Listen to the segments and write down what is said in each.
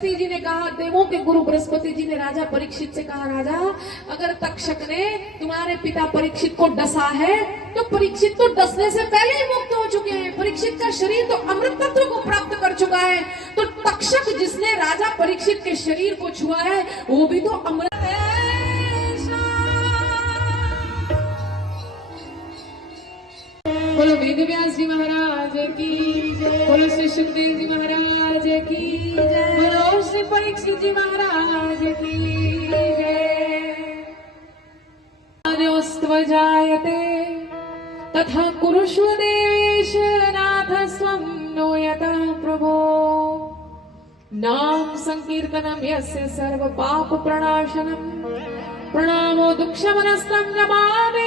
जी ने कहा, देवों के गुरु बृहस्पति जी ने राजा परीक्षित से कहा, राजा अगर तक्षक ने तुम्हारे पिता परीक्षित को डसा है तो परीक्षित तो डसने से पहले ही मुक्त हो चुके हैं। परीक्षित का शरीर तो अमृत तत्व को प्राप्त कर चुका है, तो तक्षक जिसने राजा परीक्षित के शरीर को छुआ है वो भी तो अमृत है। बोलो वेद व्यास जी महाराज की जय, बोलो श्री सुखदेव जी महाराज की जय, बोलो श्री परीक्षित जी महाराज की जय। अनोस्त्व जायते तथा कुरुष्व देवेश नाथ स्वं नो यतः प्रभो। नाम संकीर्तनम यस्य सर्व पाप प्रणाशनम प्रणामो दुःखशमनस्तं नमामि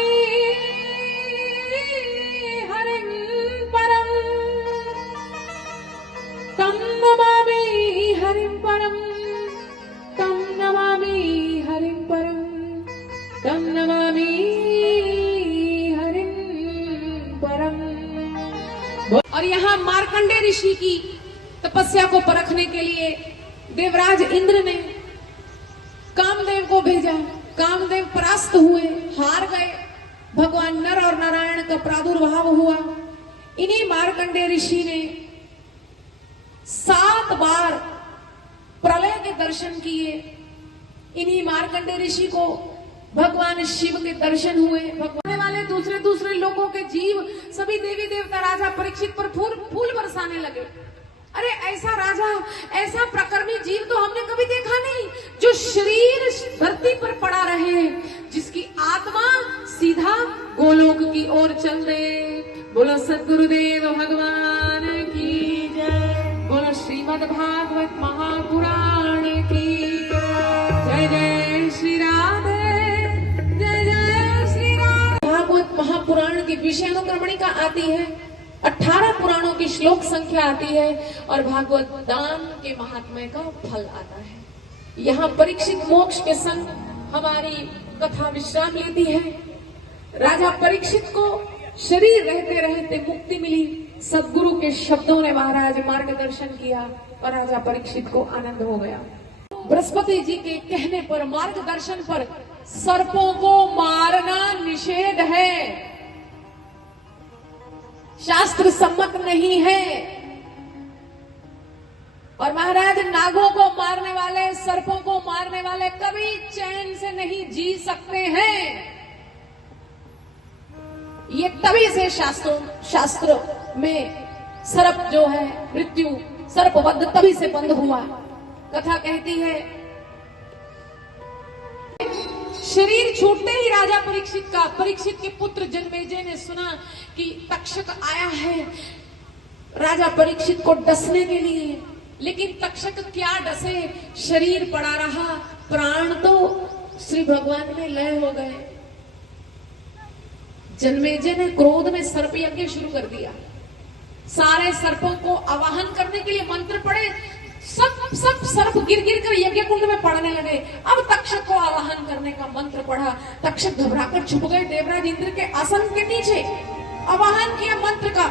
तम नमामि हरिं परम, तम नमामि हरिं परम, तम नमामि हरिं परम। और यहाँ मार्कंडे ऋषि की तपस्या को परखने के लिए देवराज इंद्र ने कामदेव को भेजा। कामदेव परास्त हुए, हार गए। भगवान नर और नारायण का प्रादुर्भाव हुआ। इन्हीं मार्कंडे ऋषि ने 7 बार प्रलय के दर्शन किए। इन्हीं मार्कंडे ऋषि को भगवान शिव के दर्शन हुए। भगवान वाले दूसरे दूसरे लोगों के जीव, सभी देवी देवता राजा परीक्षित पर फूल बरसाने लगे। अरे ऐसा राजा, ऐसा प्रकर्मी जीव तो हमने कभी देखा नहीं, जो शरीर धरती पर पड़ा रहे, जिसकी आत्मा सीधा गोलोक की ओर चल दे। बोलो सद्गुरुदेव भगवान की जय, बोलो श्रीमद् भागवत महापुराण की जय। जय श्री राधे, जय जय श्री राधे। भागवत महापुराण की विषयानुक्रमणिका आती है, 18 पुराणों की श्लोक संख्या आती है और भागवत दान के महात्म्य का फल आता है। यहाँ परीक्षित मोक्ष के संग हमारी कथा विश्राम लेती है। राजा परीक्षित को शरीर रहते रहते मुक्ति मिली। सदगुरु के शब्दों ने महाराज मार्गदर्शन किया और राजा परीक्षित को आनंद हो गया। बृहस्पति जी के कहने पर, मार्गदर्शन पर, सर्पों को मारना निषेध है, शास्त्र सम्मत नहीं है। और महाराज नागों को मारने वाले, सर्पों को मारने वाले कभी चैन से नहीं जी सकते हैं। ये तभी से शास्त्र में सर्प जो है, मृत्यु सर्पवध तभी से बंद हुआ। कथा कहती है, शरीर छूटते ही राजा परीक्षित के पुत्र जन्मेजय ने सुना कि तक्षक आया है राजा परीक्षित को डसने के लिए। लेकिन तक्षक क्या डसे, शरीर पड़ा रहा, प्राण तो श्री भगवान में लय हो गए। जन्मेजय ने क्रोध में सर्प यज्ञ शुरू कर दिया। सारे सर्पों को आवाहन करने के लिए मंत्र पड़े। सब सर्प गिर गिर कर यज्ञ कुंड में पड़ने लगे। अब तक्षक को आवाहन करने का मंत्र पढ़ा। तक्षक घबराकर छुप गए देवराज इंद्र के आसन के नीचे। आवाहन किया मंत्र का।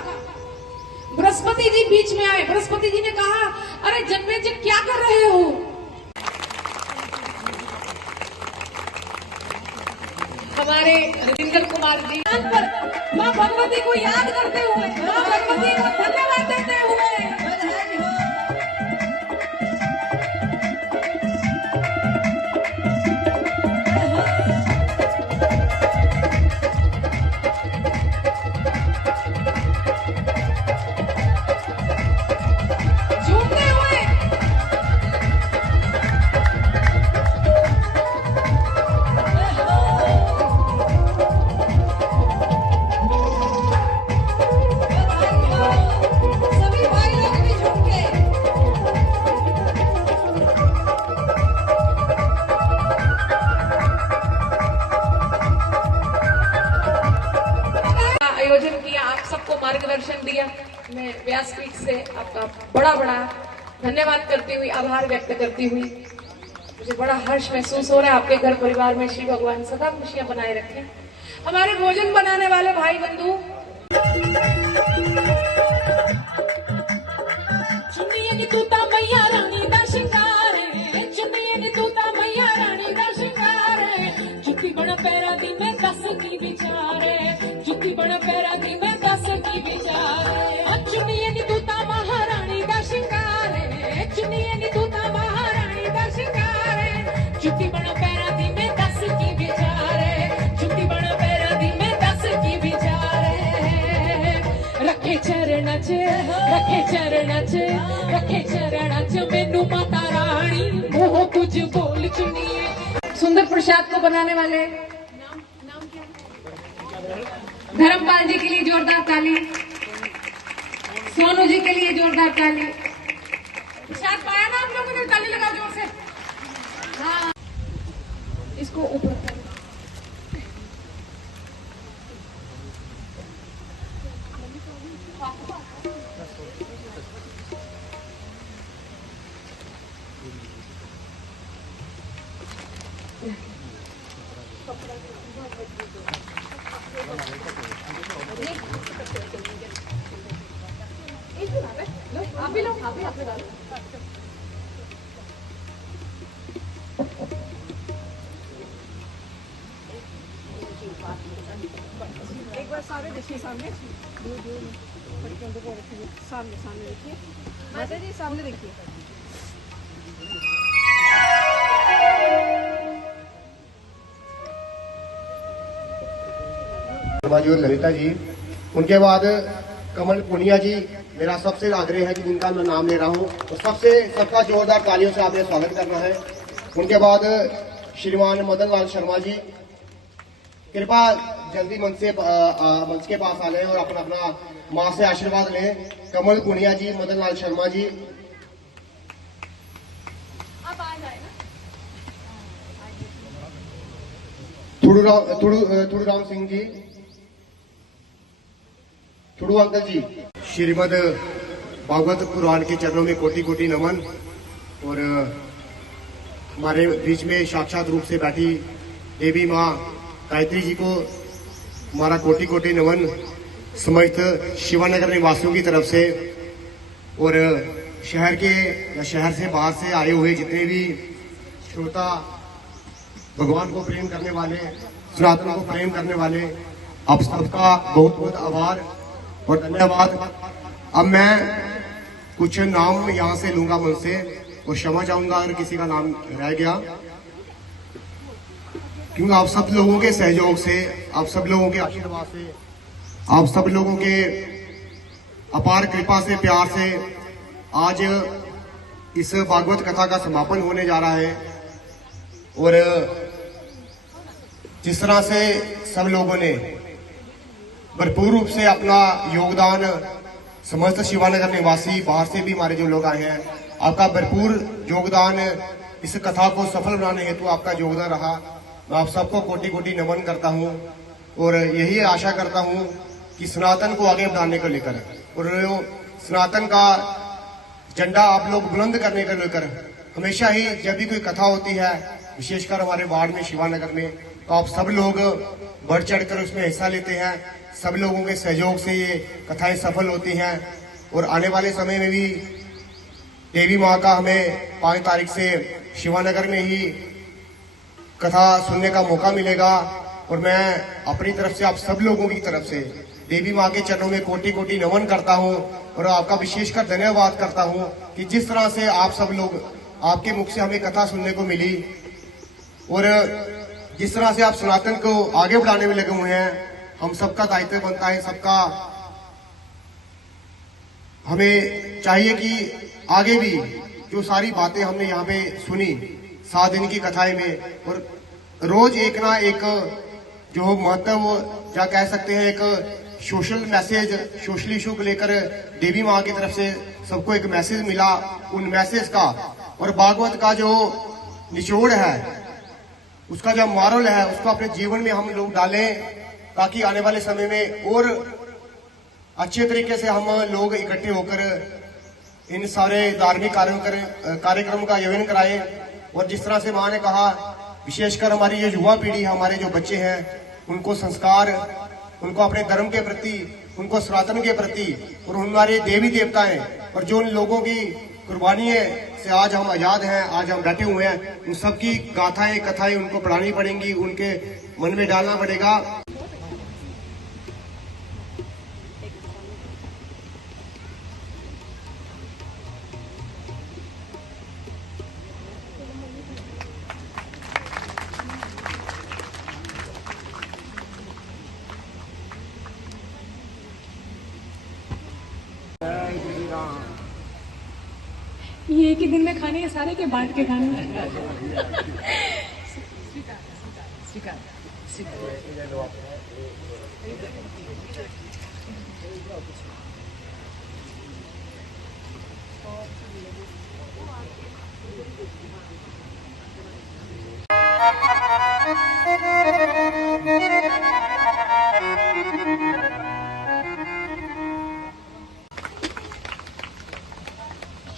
बृहस्पति जी बीच में आए। बृहस्पति जी ने कहा, अरे जन्मेजय क्या कर रहे हो? हमारे हरिंदर कुमार जी पर माँ भगवती को याद करते हुए, माँ भगवती को धन्यवाद देते हुए मार्गदर्शन दिया। मैं व्यासपीठ से आपका बड़ा बड़ा धन्यवाद करती हुई, आभार व्यक्त करती हुई, मुझे बड़ा हर्ष महसूस हो रहा है। आपके घर परिवार में श्री भगवान सदा खुशियां बनाए रखें। हमारे भोजन बनाने वाले भाई बंधु, सुनिए कि तू मैया रानी का श्रृंगार की विचारे जुत्ती बण पैरा दी मैं दस की विचारे चुनिए नी तूता महारानी दा शिंगारे चुनिए नी तूता महारानी दा शिंगारे जुत्ती बण पैरा दी मैं दस की विचारे जुत्ती बण पैरा दी मैं दस की विचारे रखे चरण च रखे चरण च रखे चरण च मैनू माता रानी मोह कुछ बोल चुनिए। सुंदर प्रसाद को बनाने वाले नाम क्या है? धर्मपाल जी के लिए जोरदार ताली, सोनू जी के लिए जोरदार ताली। प्रसाद पाया ना आप लोगों ने? ताली लगाओ जोर से। हाँ, इसको ऊपर करो। आप भी लो, आप भी लगा लो। एक बार सारे देखिए सामने, सामने सामने देखिए माता जी, सामने देखिए। ललिता जी, उनके बाद कमल पुनिया जी, मेरा सबसे आग्रह है कि जिनका मैं नाम ले रहा हूं तो सबका जोरदार तालियों से आपने स्वागत करना है। उनके बाद श्रीमान मदन लाल शर्मा जी, कृपया जल्दी मंच के पास आ लें और अपना मां से आशीर्वाद लें। कमल पुनिया जी, मदन लाल शर्मा जी, अब आ जाए ना। थुड़ू राम सिंह जी, थुड़ू अंकल जी। श्रीमद भागवत पुराण के चरणों में कोटि कोटि नमन। और हमारे बीच में साक्षात रूप से बैठी देवी माँ गायत्री जी को हमारा कोटि कोटि नमन समस्त शिवानगर निवासियों की तरफ से। और शहर से बाहर से आए हुए जितने भी श्रोता, भगवान को प्रेम करने वाले, सनातन को प्रेम करने वाले, आप सबका बहुत बहुत आभार और धन्यवाद। अब मैं कुछ नाम यहाँ से लूंगा मन से और क्षमा चाहूंगा अगर किसी का नाम रह गया, क्योंकि आप सब लोगों के सहयोग से, आप सब लोगों के आशीर्वाद से, आप सब लोगों के अपार कृपा से, प्यार से आज इस भागवत कथा का समापन होने जा रहा है। और जिस तरह से सब लोगों ने भरपूर रूप से अपना योगदान, समस्त शिवानगर निवासी, बाहर से भी हमारे जो लोग आए हैं, आपका भरपूर योगदान इस कथा को सफल बनाने हेतु आपका योगदान रहा। मैं आप सबको कोटि कोटि नमन करता हूं और यही आशा करता हूं कि सनातन को आगे बढ़ाने को लेकर और सनातन का झंडा आप लोग बुलंद करने को लेकर हमेशा ही जब भी कोई कथा होती है, विशेषकर हमारे वार्ड में, शिवानगर में, तो आप सब लोग बढ़ चढ़कर उसमें हिस्सा लेते हैं। सब लोगों के सहयोग से ये कथाएं सफल होती हैं। और आने वाले समय में भी देवी माँ का हमें 5 तारीख से शिवानगर में ही कथा सुनने का मौका मिलेगा। और मैं अपनी तरफ से, आप सब लोगों की तरफ से देवी माँ के चरणों में कोटि कोटि नमन करता हूँ और आपका विशेषकर धन्यवाद करता हूँ कि जिस तरह से आप सब लोग, आपके मुख से हमें कथा सुनने को मिली और जिस तरह से आप सनातन को आगे बढ़ाने में लगे हुए हैं, हम सबका दायित्व बनता है, सबका हमें चाहिए कि आगे भी जो सारी बातें हमने यहाँ पे सुनी 7 दिन की कथाएं में, और रोज एक ना एक जो महत्व या कह सकते हैं एक सोशल मैसेज, सोशल इशू को लेकर देवी माँ की तरफ से सबको एक मैसेज मिला, उन मैसेज का और भागवत का जो निचोड़ है, उसका जो मॉरल है, उसको अपने जीवन में हम लोग डालें ताकि आने वाले समय में और अच्छे तरीके से हम लोग इकट्ठे होकर इन सारे धार्मिक कार्यक्रम का आयोजन कराएं। और जिस तरह से माँ ने कहा, विशेषकर हमारी जो युवा पीढ़ी है, हमारे जो बच्चे हैं, उनको संस्कार, उनको अपने धर्म के प्रति, उनको सनातन के प्रति और हमारे देवी देवताएं और जो उन लोगों की कुर्बानी से आज हम आजाद हैं, आज हम बैठे हुए हैं। उन सबकी गाथाएं कथाएं उनको पढ़ानी पड़ेंगी, उनके मन में डालना पड़ेगा। ये एक ही दिन में खाने के सारे के बांट के खाने।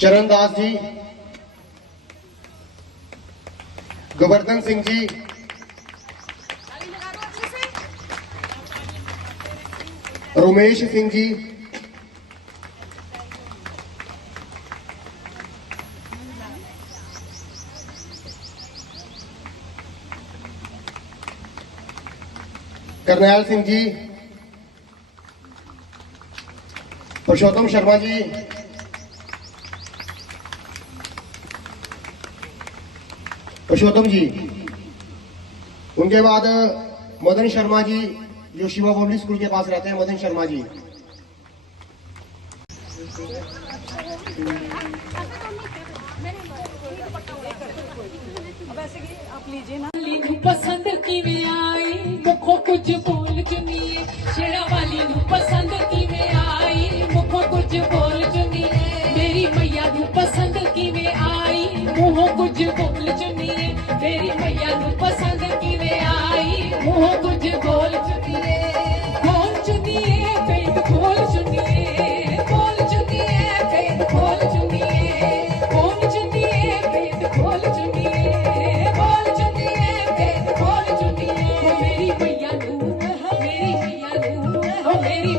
चरणदास जी, गोवर्धन सिंह जी, रोमेश सिंह जी, करनैल सिंह जी, पुरुषोत्तम शर्मा जी, पुरुषोत्तम जी, उनके बाद मदन शर्मा जी जो शिवा पब्लिक स्कूल के पास रहते हैं, मदन शर्मा जी। पसंद किवें आई मुखों कुछ बोल चुनिए, शेरा वाली नू पसंद किवें आई मुखों कुछ बोल चुनिए, मेरी मैया नू पसंद किवें आई मुहों कुछ बोल चुनिए, मेरी मैया नू पसंद किवें आई मुहों कुछ बोल चुनिए, बोल चुनिए पेट खोल चुनिए, बोल चुनिए पेट खोल चुनिए, बोल चुनिए पेट खोल चुनिए, बोल चुनिए पेट खोल चुनिए, मेरी मैया नू, मेरी मैया नू, मेरी